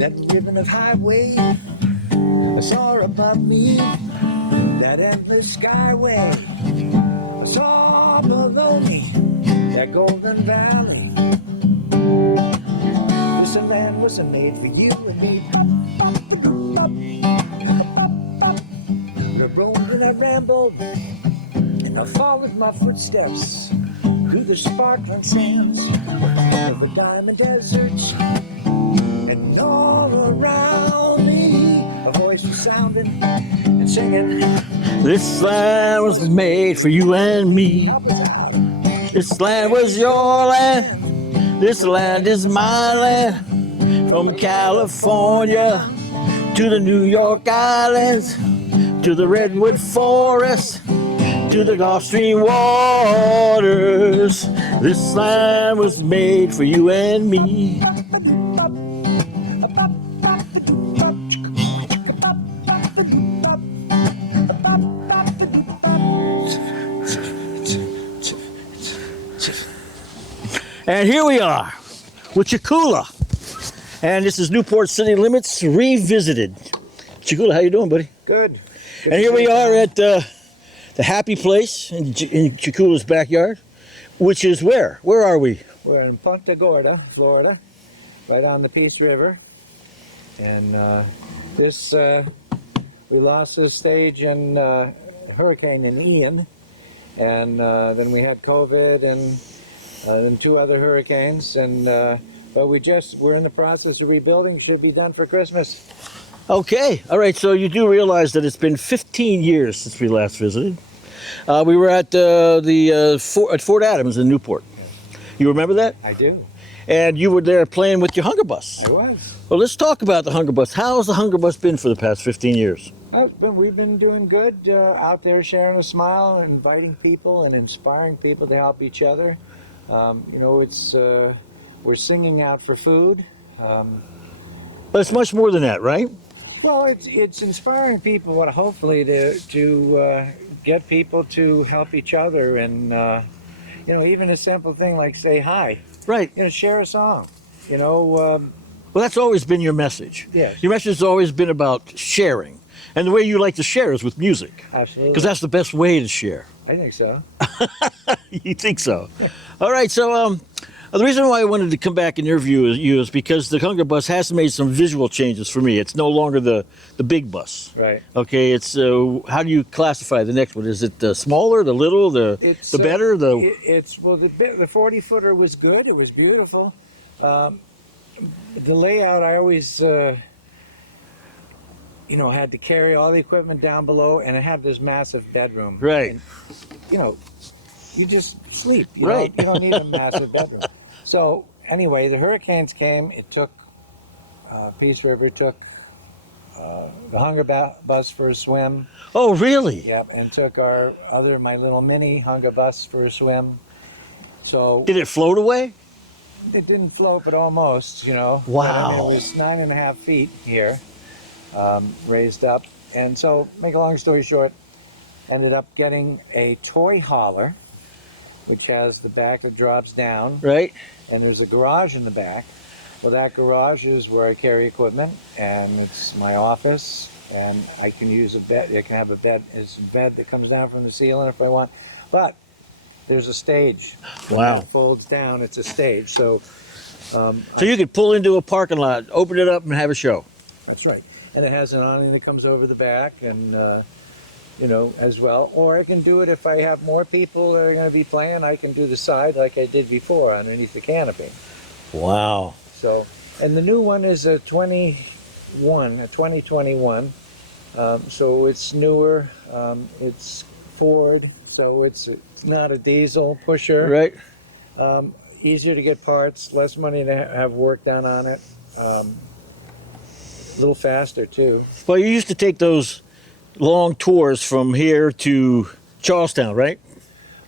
that ribbon of highway I saw above me, that endless skyway I saw below me, that golden valley. This land wasn't made for you and me. I roamed and I rambled, and I followed my footsteps through the sparkling sands of the diamond deserts. And all around me, a voice was sounding and singing, This land was made for you and me. This land was your land. This land is my land. From California to the New York Islands, to the Redwood Forest, to the Gulf Stream waters. This land was made for you and me. And here we are with Chakulla. And this is Newport City Limits Revisited. Chakulla, how you doing, buddy? good. And here we are at the happy place in Chakulla's backyard, which is where? Where are we? We're in Punta Gorda, Florida, right on the Peace River. And we lost this stage in Hurricane Ian. And then we had COVID and then 2 other hurricanes. And but we're in the process of rebuilding. Should be done for Christmas. Okay, all right, so you do realize that it's been 15 years since we last visited. We were at at Fort Adams in Newport. You remember that? I do. And you were there playing with your hunger bus. I was. Well, let's talk about the hunger bus. How's the hunger bus been for the past 15 years? We've been doing good out there, sharing a smile, inviting people and inspiring people to help each other. We're singing out for food. But it's much more than that, right? Well, it's inspiring people, hopefully, to get people to help each other, and even a simple thing like say hi. Right. Share a song. Well, that's always been your message. Yes. Your message has always been about sharing, and the way you like to share is with music. Absolutely. Because that's the best way to share. I think so. You think so? All right. So the reason why I wanted to come back and interview you is because the hunger bus has made some visual changes for me. It's no longer the big bus. Right. Okay. It's how do you classify the next one? Is it the smaller, the little, the better? The 40-footer was good. It was beautiful. The layout, I always had to carry all the equipment down below, and it had this massive bedroom. Right. And, you just sleep. You right. don't need a massive bedroom. So anyway, the hurricanes came. It took Peace River took the hunger bus for a swim. Oh, really? Yep, and took my little mini hunger bus for a swim. So did it float away? It didn't float, but almost. Wow. But, it was 9.5 feet here, raised up, and so make a long story short, ended up getting a toy hauler, which has the back that drops down. Right. And there's a garage in the back. Well, that garage is where I carry equipment, and it's my office, and I can use a bed. I can have a bed. It's a bed that comes down from the ceiling if I want. But there's a stage. Wow. When it folds down, it's a stage. So you could pull into a parking lot, open it up, and have a show. That's right. And it has an awning that comes over the back, and as well. Or I can do it if I have more people that are going to be playing. I can do the side like I did before underneath the canopy. Wow. So, and the new one is a 2021. So it's newer. It's Ford. So it's not a diesel pusher. Right. Easier to get parts. Less money to have work done on it. A little faster too. Well, you used to take those long tours from here to Charlestown, right?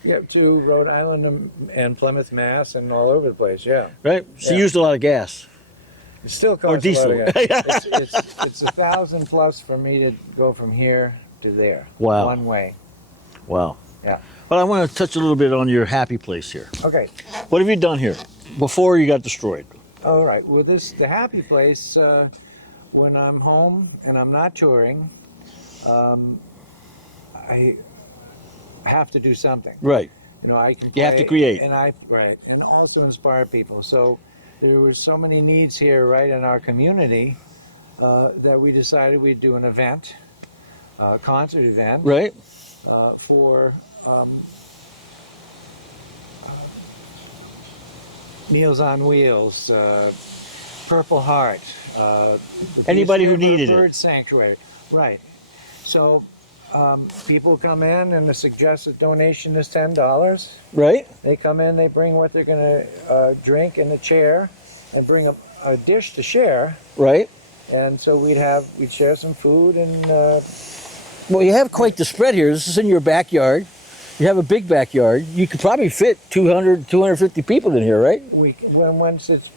Yeah, to Rhode Island and Plymouth, Mass, and all over the place. Yeah. Right. So yeah. you used a lot of gas. It still costs or diesel. a lot of gas. It's $1,000 plus for me to go from here to there. Wow. One way. Wow. Yeah. Well, I want to touch a little bit on your happy place here. Okay. What have you done here before you got destroyed? All right. Well, the happy place. When I'm home and I'm not touring, I have to do something. Right. You know, I can You have to play, create. and and also inspire people. So there were so many needs here, right, in our community, that we decided we'd do an event, a concert event, Right. for Meals on Wheels, Purple Heart, the Anybody who Peace River needed it. Bird Sanctuary, right? So people come in, and the suggested donation is $10. Right. They come in, they bring what they're going to drink in a chair, and bring a dish to share. Right. And so we'd share some food, and Well, you have quite the spread here. This is in your backyard. You have a big backyard. You could probably fit 200, 250 people in here, right? once it's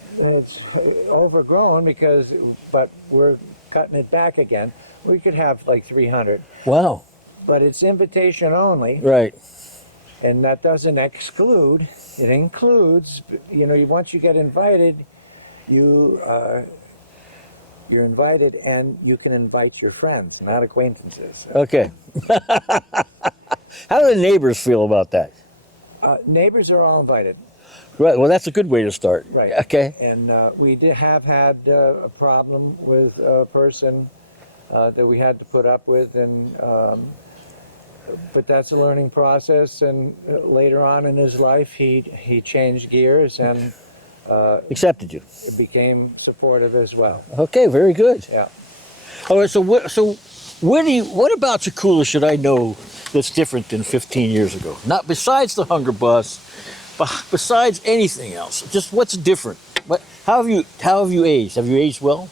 overgrown, but we're cutting it back again. We could have like 300, Wow. but it's invitation only. Right. And that doesn't exclude. It includes. You know, once you get invited, you're invited, and you can invite your friends, not acquaintances. Okay. How do the neighbors feel about that? Neighbors are all invited. Right. Well, that's a good way to start. Right. Okay. And we did have had a problem with a person that we had to put up with, and but that's a learning process. And later on in his life, he changed gears and Accepted you. became supportive as well. Okay. Very good. Yeah. All right. So what about Chakulla should I know that's different than 15 years ago? Not besides the hunger bus, but besides anything else. Just what's different? How have you aged? Have you aged well?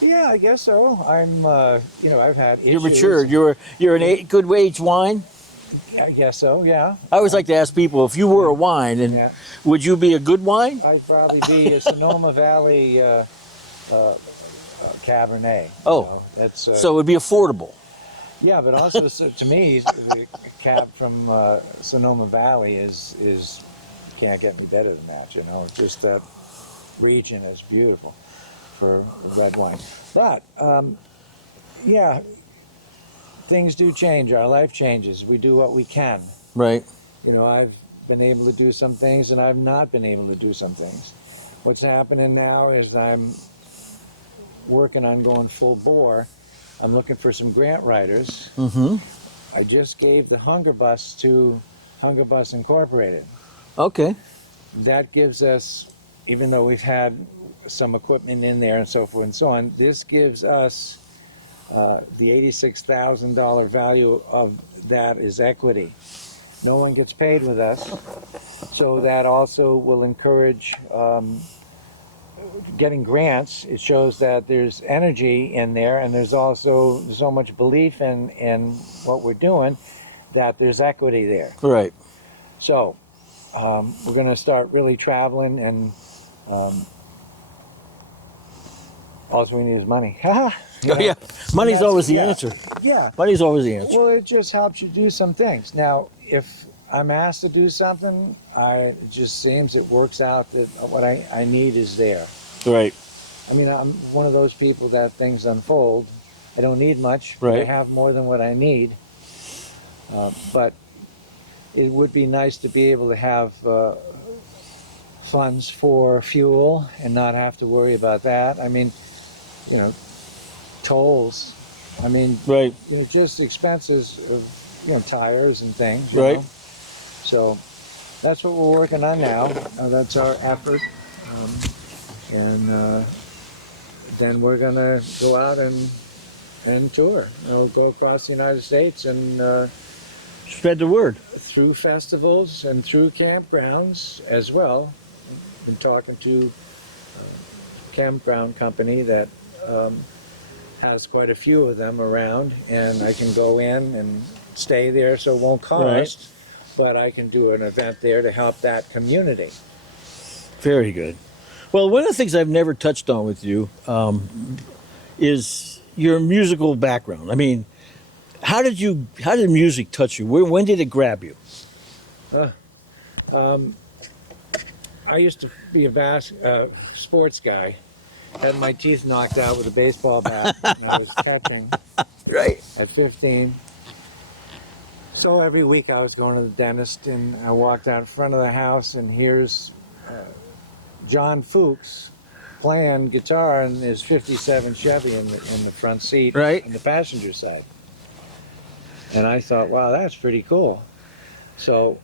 Yeah, I guess so. I'm, I've had issues. You're matured. You're good aged wine. I guess so. Yeah. I always like to ask people if you were a wine, and Yeah. would you be a good wine? I'd probably be a Sonoma Valley Cabernet. Oh. That's So it would be affordable. yeah, but also to me, the cab from Sonoma Valley is can't get any better than that. You know, just that region is beautiful for red wine. But yeah, things do change. Our life changes. We do what we can. Right. You know, I've been able to do some things, and I've not been able to do some things. What's happening now is I'm working on going full bore. I'm looking for some grant writers. Mm-hmm. I just gave the Hunger Bus to Hunger Bus Incorporated. Okay. That gives us, even though we've had some equipment in there and so forth and so on, this gives us the $86,000 value of that is equity. No one gets paid with us, so that also will encourage getting grants. It shows that there's energy in there, and there's also so much belief in what we're doing that there's equity there. Right. So we're going to start really traveling, and all we need is money. You know? Yeah. Money's always the yeah. answer. Yeah. Money's always the answer. Well, it just helps you do some things. Now, if I'm asked to do something, it just seems it works out that what I need is there. Right. I mean, I'm one of those people that things unfold. I don't need much, but I Right. have more than what I need. But it would be nice to be able to have funds for fuel and not have to worry about that. I mean, you know, tolls. I mean, Right. you know, just expenses of, you know, tires and things. Right. Know? So that's what we're working on now. That's our effort. And then we're going to go out and tour. We'll go across the United States and Spread the word. through festivals and through campgrounds as well. Been talking to a campground company that has quite a few of them around, and I can go in and stay there, so it won't cost, but I can do an event there to help that community. Very good. Well, one of the things I've never touched on with you is your musical background. I mean, how did music touch you? When did it grab you? I used to be a sports guy. Had my teeth knocked out with a baseball bat when I was touching Right. at 15. So every week I was going to the dentist, and I walked out in front of the house, and here's John Fuchs playing guitar in his 57 Chevy in the front seat Right. on the passenger side. And I thought, wow, that's pretty cool. So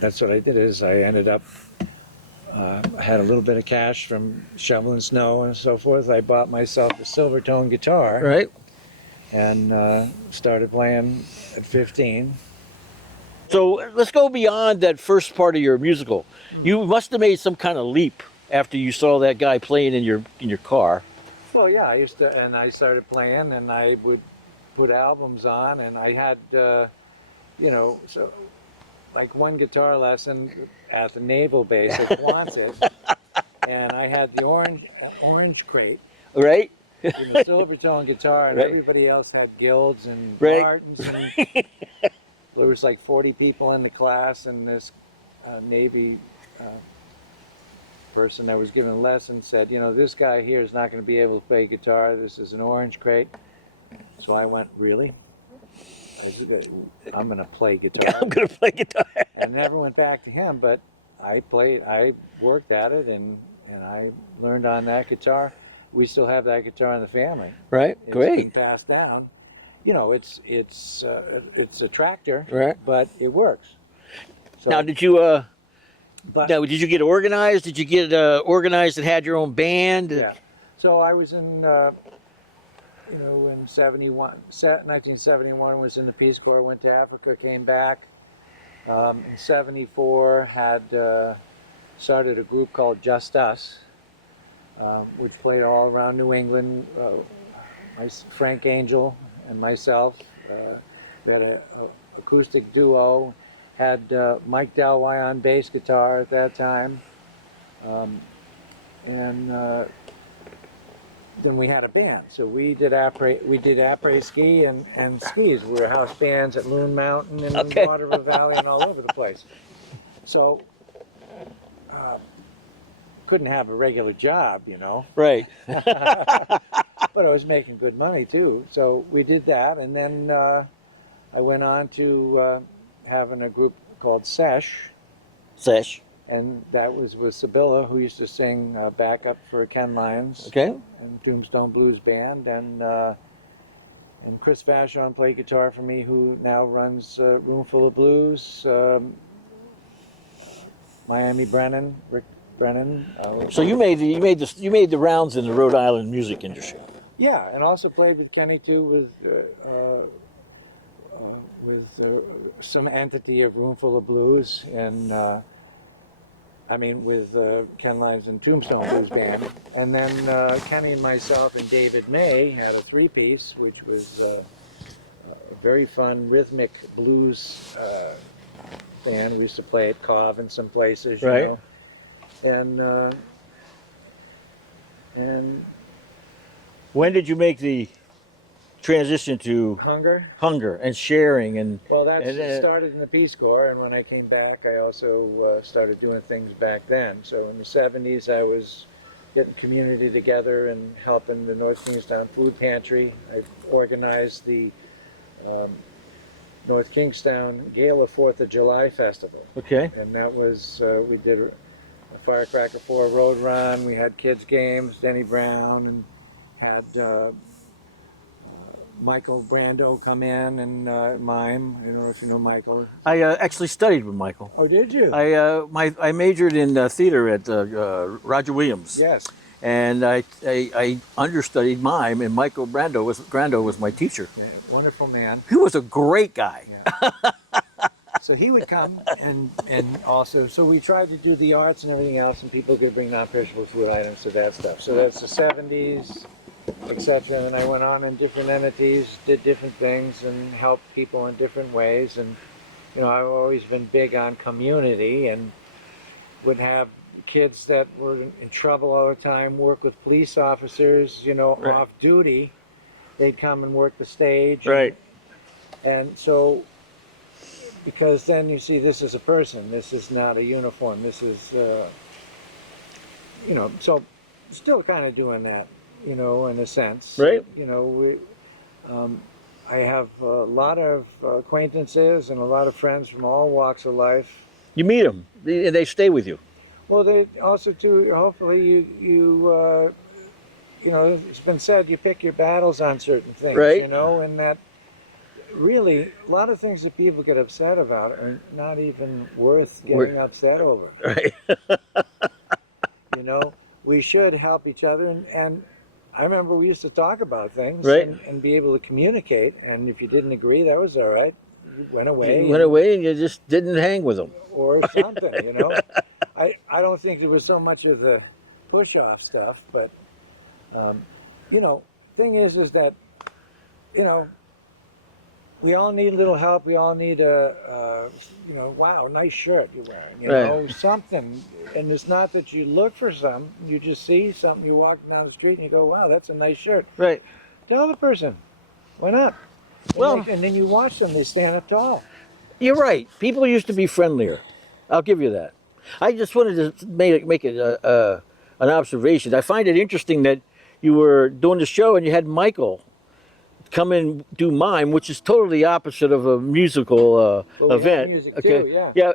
that's what I did. Is I ended up I had a little bit of cash from shoveling snow and so forth. I bought myself a Silvertone guitar, Right. and started playing at 15. So let's go beyond that first part of your musical. You must have made some kind of leap after you saw that guy playing in your car. Well, yeah, I started playing, and I would put albums on, and I had, so like one guitar lesson at the naval base at Quonset, and I had the orange crate, Right. the Silvertone guitar, and Right. everybody else had Guilds and Right. Martins, and there was like 40 people in the class, and this Navy person that was giving a lesson said, this guy here is not going to be able to play guitar. This is an orange crate. So I went, really? I'm going to play guitar. I'm gonna play guitar. And never went back to him, but I worked at it, and I learned on that guitar. We still have that guitar in the family. Right. It's Great. been passed down. It's a tractor, Right. but it works. So, Now, did you but, now did you get organized? Did you get organized and had your own band? yeah. So I was in, in 1971 was in the Peace Corps, went to Africa, came back. In 74 had started a group called Just Us, which played all around New England. Frank Angel and myself, we had an acoustic duo, had Mike Delwy on bass guitar at that time, and then we had a band. So we did après ski and skis. We were house bands at Loon Mountain and Waterville Valley and all over the place. So couldn't have a regular job, Right. But I was making good money too. So we did that, and then I went on to having a group called Sesh. Sesh. And that was with Sibylla, who used to sing backup for Ken Lyons. Okay. And Tombstone Blues Band, and Chris Vachon played guitar for me, who now runs Roomful of Blues. Miami Brennan, Rick Brennan. So you made the rounds in the Rhode Island music industry. Yeah, and also played with Kenny too, with some entity of Roomful of Blues, and with Ken Lyons and Tombstone Blues Band. And then Kenny and myself and David May had a three-piece, which was a very fun rhythmic blues band. We used to play at Cov in some places, you Right. know. And When did you make the transition to hunger and sharing and? Well, that and, started in the Peace Corps, and when I came back, I also started doing things back then. So in the 70s, I was getting community together and helping the North Kingstown Food Pantry. I organized the North Kingstown Gala 4th of July Festival. Okay. And that was, we did a Firecracker 4 road run. We had kids' games, Denny Brown, and had Michael Brando come in and mime. I don't know if you know Michael. I actually studied with Michael. Oh, did you? I majored in theater at Roger Williams. Yes. And I understudied mime, and Michael Brando was my teacher. Yeah, wonderful man. He was a great guy. Yeah. So he would come, and also, so we tried to do the arts and everything else, and people could bring non-perishable food items to that stuff. So that's the 70s, etc. And I went on in different entities, did different things, and helped people in different ways. And I've always been big on community, and would have kids that were in trouble all the time work with police officers, Right. off duty. They'd come and work the stage. Right. And so because then you see this is a person. This is not a uniform. This is, you know, so still kind of doing that, you know, in a sense. Right. You know, I have a lot of acquaintances and a lot of friends from all walks of life. You meet them, and they stay with you. Well, they also too. Hopefully, you know, it's been said you pick your battles on certain things. Right. You know, and that really a lot of things that people get upset about are not even worth getting upset over. Right. You know, we should help each other, and I remember we used to talk about things, Right. and be able to communicate. And if you didn't agree, that was all right. You went away. You went away, and you just didn't hang with them. Or something, you know. I don't think there was so much of the push-off stuff, but you know, thing is that, you know, we all need a little help. We all need you know, wow, nice shirt you're wearing, you know, something. And it's not that you look for something, you just see something, you walk down the street and you go, wow, that's a nice shirt. Right. Tell the person, why not? Well, and then you watch them, they stand up tall. You're right. People used to be friendlier. I'll give you that. I just wanted to make it an observation. I find it interesting that you were doing the show and you had Michael come and do mime, which is totally opposite of a musical Well, we had event. music Okay. too, yeah. Yeah,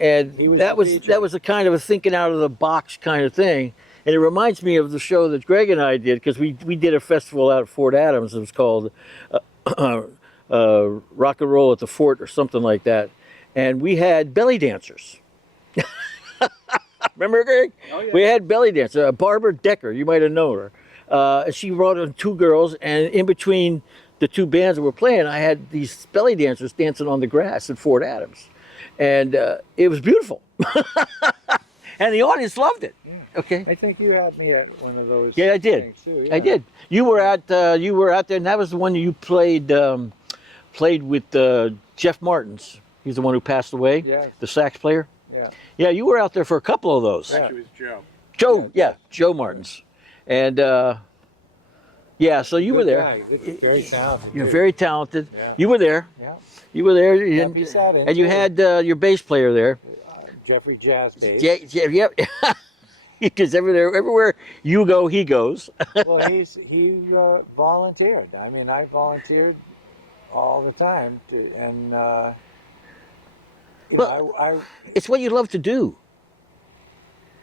and He was that the was feature. that was a kind of a thinking out of the box kind of thing. And it reminds me of the show that Greg and I did, because we did a festival out at Fort Adams. It was called Rock and Roll at the Fort or something like that. And we had belly dancers. Remember, Greg? Oh, yeah. We had belly dancers. Barbara Decker, you might have known her. She brought in two girls, and in between the two bands that were playing, I had these belly dancers dancing on the grass at Fort Adams. And it was beautiful. And the audience loved it. Yeah. Okay. I think you had me at one of those. Yeah, I did. Things too, I did. You were out there, and that was the one you played with Jeff Martins. He's the one who passed away. Yes. The sax player. Yeah. Yeah, you were out there for a couple of those. Yeah. Actually, it was Joe. Joe, yeah, Joe Martins, and yeah, so you were Good there. guy. Good- Very talented. You're too. very talented. Yeah. You were there. Yeah. You were there, Happy Saturday. and you had your bass player there. Jeffrey Jazz Bass. Yeah, yep. Because everywhere you go, he goes. Well, he volunteered. I mean, I volunteered all the time, and you know, I It's what you love to do.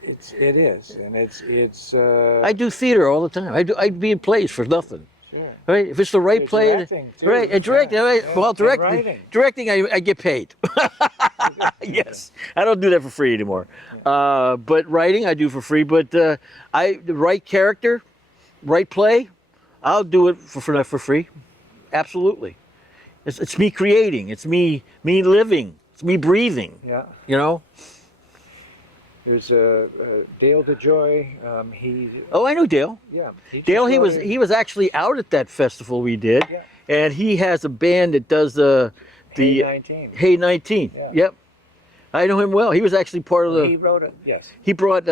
it is, and it's. I do theater all the time. I'd be in plays for nothing. Sure. Right? If it's the right You're play, directing, too. right? And directing, Yeah, right? yeah. Well, And directing, writing. I get paid. Yes, I don't do that for free anymore. But writing, I do for free. But the right character, right play, I'll do it for free. Absolutely. It's me creating. It's me living. It's me breathing. Yeah. You know. There's Dale DeJoy. He. Oh, I know Dale. Yeah. He just Dale, he started- was actually out at that festival we did, Yeah. and he has a band that does the Hey 19. Hey 19. Yeah. Yep, I know him well. He was actually part of He the. wrote it. Yes. He brought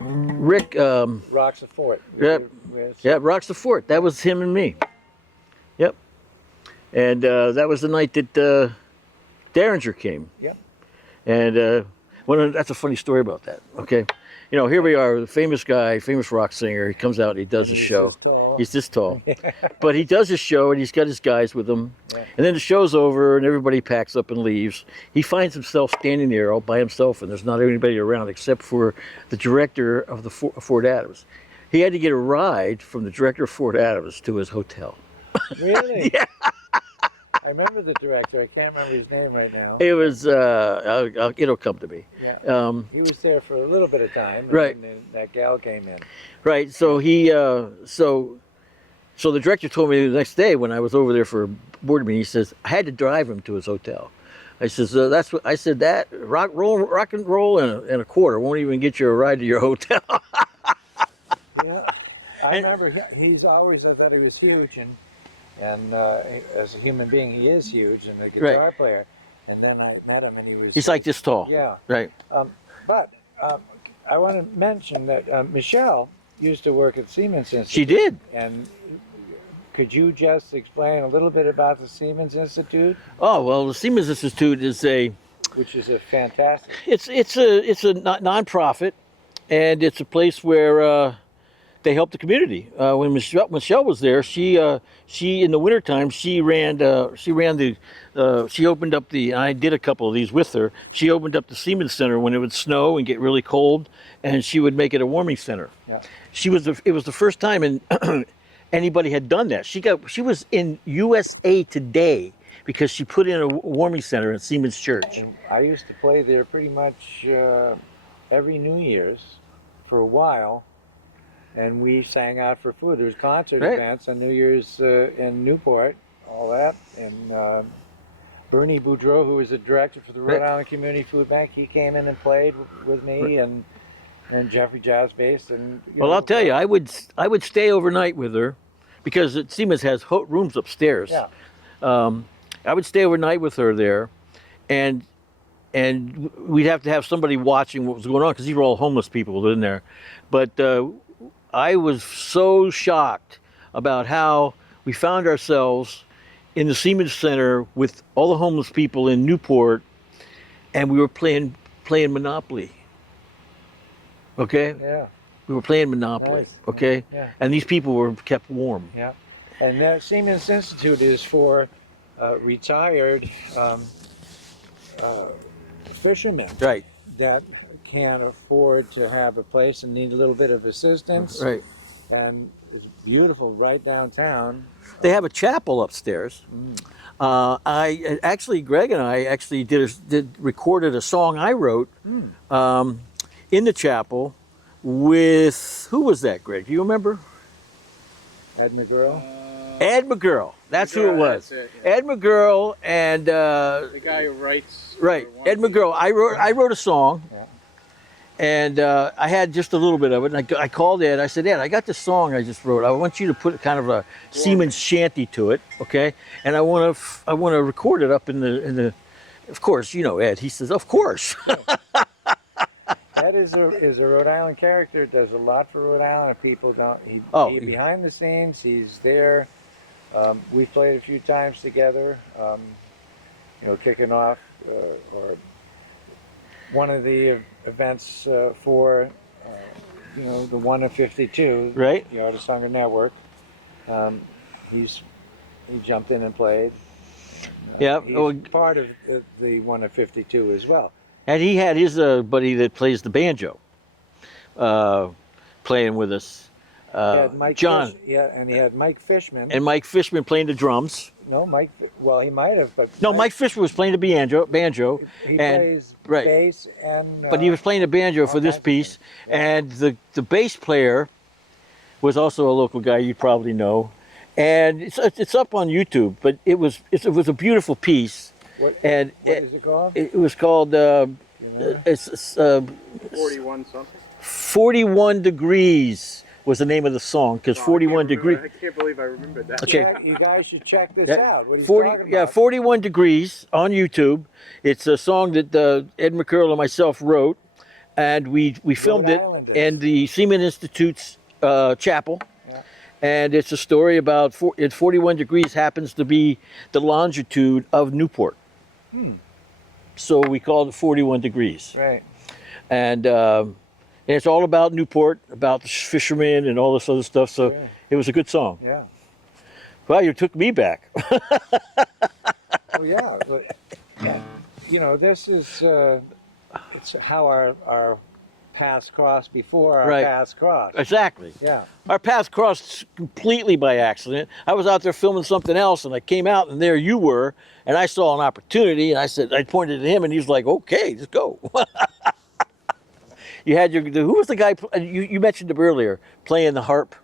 Rick. Rocks the Fort. Yep. Yeah, Rocks the Fort. That was him and me. Yep, and that was the night that Derringer came. Yep. And that's a funny story about that. Okay, you know, here we are, the famous guy, famous rock singer. He comes out and he does a He's show. this tall. He's this tall, but he does his show and he's got his guys with him. Yeah. And then the show's over and everybody packs up and leaves. He finds himself standing there all by himself, and there's not anybody around except for the director of the Fort Adams. He had to get a ride from the director of Fort Adams to his hotel. Really? Yeah. I remember the director. I can't remember his name right now. It was it'll come to me. Yeah. He was there for a little bit of time. And Right. then that gal came in. Right. So he so the director told me the next day when I was over there for a board meeting, he says I had to drive him to his hotel. I says that's what I said. That rock and roll and a quarter won't even get you a ride to your hotel. Yeah. I remember he's always, I thought he was huge, and as a human being he is huge, and a guitar player. And then I met him and he was. He's like this tall. Yeah. Right. But I want to mention that Michelle used to work at Siemens Institute. She did. And Could you just explain a little bit about the Siemens Institute, Oh well, the Siemens Institute is which is a fantastic. it's a nonprofit, and it's a place where they help the community. When Michelle was there, she in the wintertime she opened up the. I did a couple of these with her. She opened up the Siemens Center when it would snow and get really cold, and she would make it a warming center. Yeah. It was the first time in anybody had done that. She was in USA Today because she put in a warming center at Siemens Church. And I used to play there pretty much every New Year's for a while, and we sang out for food. There was concert Right. events on New Year's in Newport, all that, and Bernie Boudreau, who was the director for the Rhode Right. Island Community Food Bank, he came in and played with me, and Jeffrey Jazz Bass, and Well, I'll tell you, I would stay overnight with her because Siemens has rooms upstairs. Yeah. I would stay overnight with her there, and we'd have to have somebody watching what was going on because these were all homeless people in there. But I was so shocked about how we found ourselves in the Siemens Center with all the homeless people in Newport, and we were playing Monopoly. Okay, Yeah, we were playing Monopoly. Nice. Okay, yeah, and these people were kept warm. yeah. And the Siemens Institute is for retired fishermen Right, that can't afford to have a place and need a little bit of assistance. right. And it's beautiful right downtown. They have a chapel upstairs. I actually, Greg and I actually recorded a song I wrote in the chapel with who was that, Greg? Do you remember? Ed McGurl. Ed McGurl. That's who it was. That's it, yeah. Ed McGurl and The guy who writes. right, for one Ed of these- McGurl. I wrote a song. Yeah. And I had just a little bit of it, and I called Ed. I said, Ed, I got this song I just wrote. I want you to put kind of a Siemens shanty to it, okay? And I want to record it up in the. Of course, you know Ed. He says, of course. Ed is a Rhode Island character. Does a lot for Rhode Island. If people don't, he's behind the scenes. He's there. We've played a few times together. Kicking off or one of the events for the 1 of 52, Right. the Artist Hunger Network. He jumped in and played. Yeah. He's part of the 1 of 52 as well. And he had his buddy that plays the banjo playing with us. He had Mike John. and he had Mike Fishman. And Mike Fishman playing the drums. No, Mike. Well, he might have, but No, Mike Fishman was playing the banjo. He and, plays right. bass and. But he was playing the banjo for all this kinds of piece. things. Yeah. And the bass player was also a local guy you probably know. And it's up on YouTube, but it was a beautiful piece. What And is it called? it was called it's 41 something. 41 Degrees was the name of the song because Oh, 41 degrees. I can't believe I remembered that. Okay. You guys should check this Yeah, out. What he's talking about. 41 Degrees on YouTube. It's a song that Ed McCurl and myself wrote, and we filmed it Islanders. in the Siemens Institute's chapel. Yeah. And it's a story about 41 degrees happens to be the longitude of Newport. So we called it 41 Degrees. Right. And it's all about Newport, about the fishermen and all this other stuff. So Sure. it was a good song. Yeah. Well, you took me back. Oh yeah. This is it's how our paths crossed before our Right. paths crossed. Exactly. Yeah. Our paths crossed completely by accident. I was out there filming something else, and I came out, and there you were, and I saw an opportunity, and I pointed at him, and he was like, "Okay, let's go." You had who was the guy? You mentioned him earlier, playing the harp.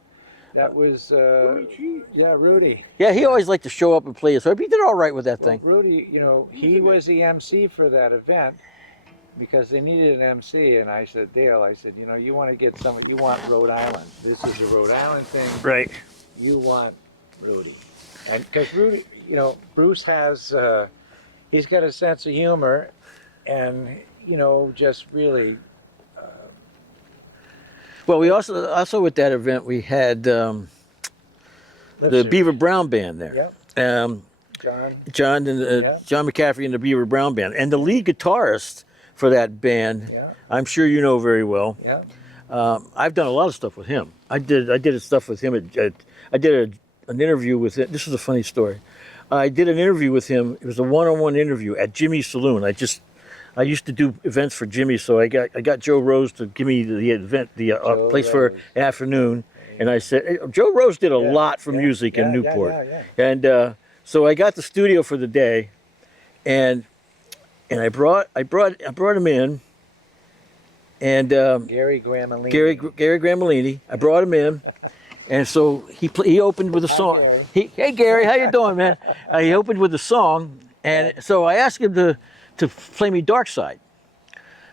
That was Rudy. Rudy. Yeah, he always liked to show up and play his harp. He did all right with that Well, thing. Rudy, he was the MC for that event because they needed an MC, and I said, Dale, you want to get you want Rhode Island. This is a Rhode Island thing. Right. You want Rudy, and because Rudy, Bruce has, he's got a sense of humor, and just really. Well, we also at that event we had the Beaver Brown band there. Yep. John. John McCaffrey and the Beaver Brown band, and the lead guitarist for that band. Yeah. I'm sure you know very well. Yeah. I've done a lot of stuff with him. I did stuff with him I did an interview with him. This is a funny story. I did an interview with him. It was a one-on-one interview at Jimmy's Saloon. I used to do events for Jimmy, so I got Joe Rose to give me the event, the place for an afternoon. And I said, hey, Joe Rose did a lot for music in Newport. And so I got the studio for the day, and I brought him in, and Gary Gramellini. Gary Gramellini. I brought him in, and so he opened with a song. Hey Gary, how you doing, man? He opened with a song, and so I asked him to play me Dark Side.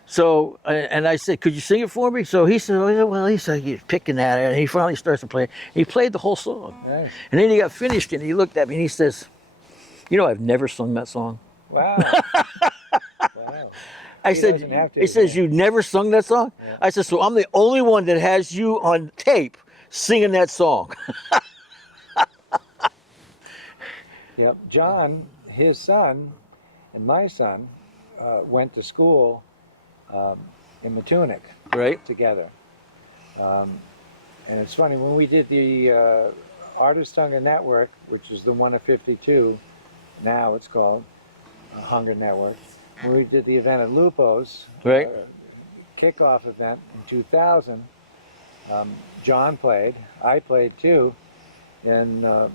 So, and I said, could you sing it for me? So he said, well, he's picking at it, and he finally starts to play. He played the whole song. Nice. And then he got finished, and he looked at me, and he says, you know, I've never sung that song. Wow. Wow. He says, you never sung that song? Yeah. I said, so I'm the only one that has you on tape singing that song. Yep. John, his son, and my son went to school in Matunic, right, together. And it's funny, when we did the Artist Hunger Network, which is the one of 52, now it's called Hunger Network, when we did the event at Lupo's, right, kickoff event in 2000, John played, I played too, and a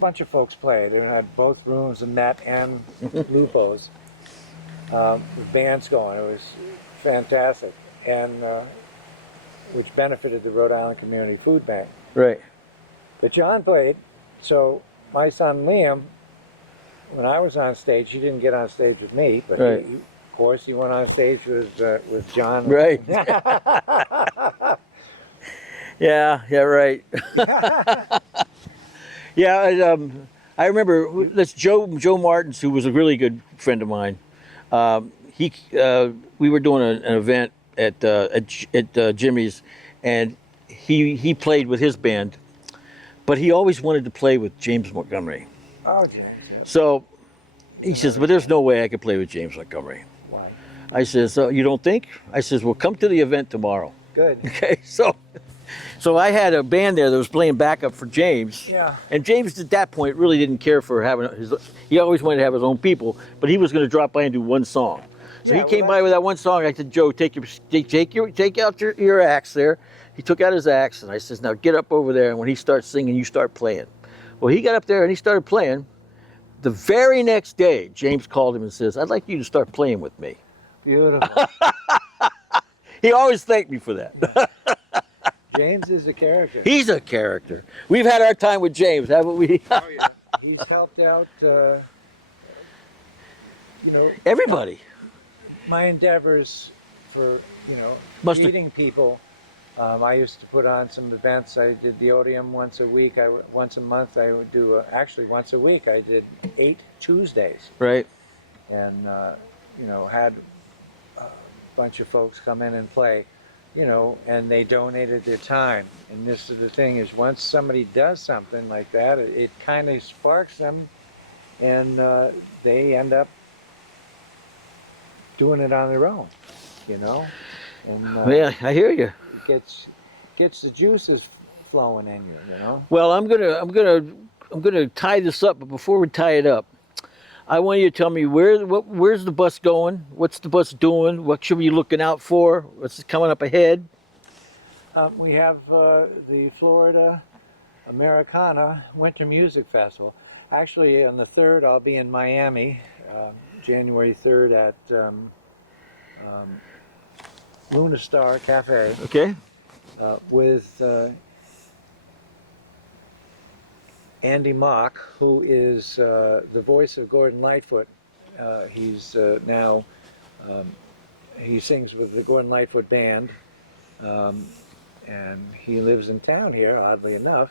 bunch of folks played. They had both rooms, the Met and Lupo's. With bands going, it was fantastic, and which benefited the Rhode Island Community Food Bank. Right. But John played, so my son Liam, when I was on stage, he didn't get on stage with me, but right. of course he went on stage with John. Right. yeah, right. Yeah, I remember that's Joe Martins, who was a really good friend of mine. We were doing an event at Jimmy's, and he played with his band, but he always wanted to play with James Montgomery. Oh, James. Yeah. So he says, but there's no way I could play with James Montgomery. Why? I says, you don't think? I says, well, come to the event tomorrow. Good. Okay, so I had a band there that was playing backup for James. Yeah. And James at that point really didn't care for having he always wanted to have his own people, but he was going to drop by and do one song. So he came by with that one song. I said, Joe, take out your axe there. He took out his axe, and I says, now get up over there, and when he starts singing, you start playing. Well, he got up there and he started playing. The very next day, James called him and says, I'd like you to start playing with me. Beautiful. He always thanked me for that. James is a character. He's a character. We've had our time with James, haven't we? Oh yeah. He's helped out, Everybody. my endeavors for, Must have- meeting people. I used to put on some events. I did the Odeum once a week. Once a month I would do, actually once a week I did 8 Tuesdays. Right. And, had a bunch of folks come in and play, and they donated their time. And this is the thing is, once somebody does something like that, it kind of sparks them, and they end up doing it on their own, And Yeah, I hear you. it gets the juices flowing in you, Well, I'm gonna tie this up, but before we tie it up, I want you to tell me where's the bus going? What's the bus doing? What should we be looking out for? What's coming up ahead? We have the Florida Americana Winter Music Festival. Actually, on the 3rd, I'll be in Miami, January 3rd at Luna Star Cafe Okay. with Andy Mock, who is the voice of Gordon Lightfoot. He's now, he sings with the Gordon Lightfoot Band, and he lives in town here, oddly enough.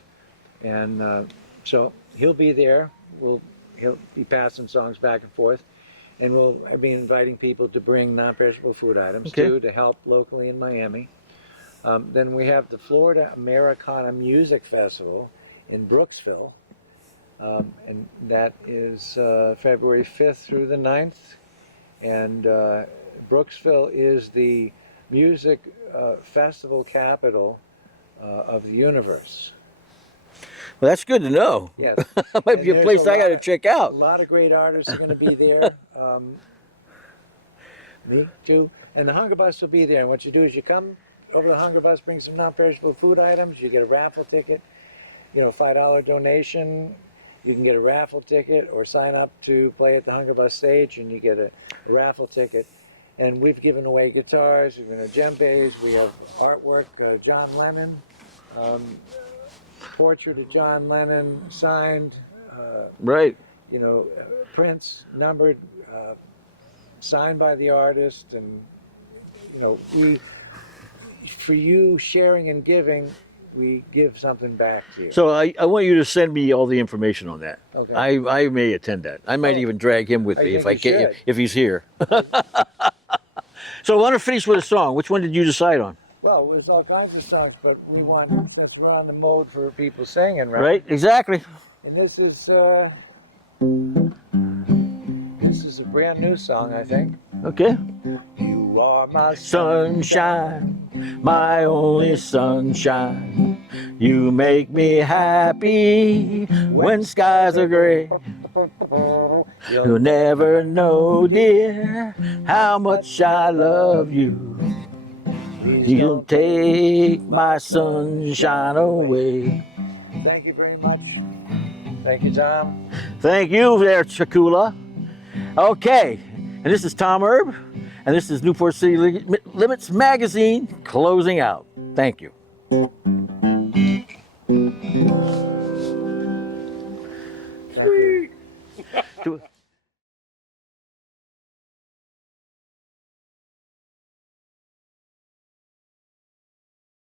And so he'll be there. He'll be passing songs back and forth. And we'll be inviting people to bring non-perishable food items too, to help locally in Miami. Then we have the Florida Americana Music Festival in Brooksville, and that is February 5th through the 9th. And Brooksville is the music festival capital of the universe. Well, that's good to know. Yes. That might be a place I got to check A out. lot of great artists are going to be there. Me too. And the Hunger Bus will be there. And what you do is you come over the Hunger Bus, bring some non-perishable food items. You get a raffle ticket, $5 donation. You can get a raffle ticket or sign up to play at the Hunger Bus stage, and you get a raffle ticket. And we've given away guitars, we've given away djembes, we have artwork, John Lennon, portrait of John Lennon, signed, Right. prints, numbered, signed by the artist, and for you sharing and giving, we give something back to you. So I want you to send me all the information on that. Okay. I may attend that. I might even drag him with me if he's here. So I want to finish with a song. Which one did you decide on? Well, there's all kinds of songs, but we want, since we're on the mode for people singing, right? Right, exactly. And this is a brand new song, I think. Okay. You are my Sunshine, my only sunshine. You make me happy when skies are gray. You'll never know, dear, how much I love you. You'll take my sunshine away. Thank you very much. Thank you, Tom. Thank you there, Chakulla. Okay, and this is Tom Erb, and this is Newport City Limits Magazine closing out. Thank you.